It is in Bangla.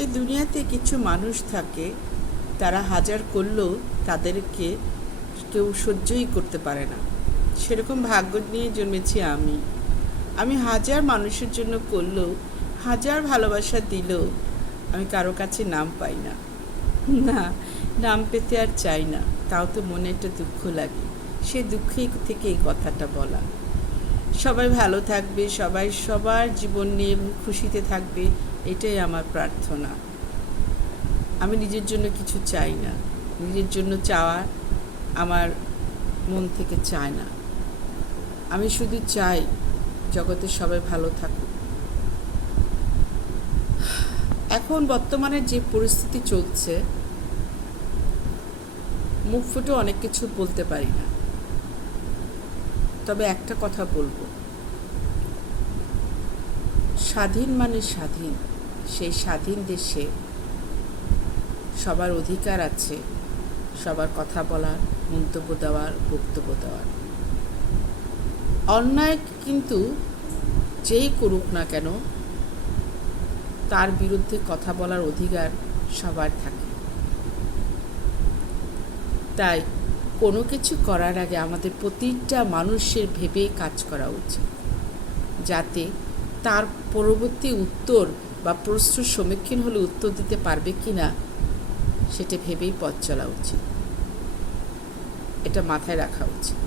এই দুনিয়াতে কিছু মানুষ থাকে, তারা হাজার করলেও তাদেরকে কেউ সহ্যই করতে পারে না। সেরকম ভাগ্য নিয়ে জন্মেছি আমি হাজার মানুষের জন্য করলেও, হাজার ভালোবাসা দিলেও আমি কারো কাছে নাম পাই না। না, নাম পেতে আর চাই না, তাও তো মনে একটা দুঃখ লাগে। সেই দুঃখেই থেকে এই কথাটা বলা। সবাই ভালো থাকবে, সবাই সবার জীবন নিয়ে খুশিতে থাকবে, এটাই আমার প্রার্থনা। আমি নিজের জন্য কিছু চাই না, নিজের জন্য চাওয়া আমার মন থেকে চায় না। আমি শুধু চাই জগতের সবাই ভালো থাকুক। এখন বর্তমানে যে পরিস্থিতি চলছে, মুখ ফুটে অনেক কিছু বলতে পারি না, তবে একটা কথা বলবো, স্বাধীন মানে স্বাধীন। সেই স্বাধীন দেশে সবার অধিকার আছে, সবার কথা বলার, মন্তব্য দেওয়ার, বক্তব্য দেওয়ার। অন্যায় কিন্তু যেই করুক না কেন, তার বিরুদ্ধে কথা বলার অধিকার সবার থাকে। তাই কোনো কিছু করার আগে আমাদের প্রতিটা মানুষের ভেবে কাজ করা উচিত, যাতে তার পরবর্তী উত্তর বা প্রশ্নের সম্মুখীন হলে উত্তর দিতে পারবে কি না সেটা ভেবেই পথ চলা উচিত। এটা মাথায় রাখা উচিত।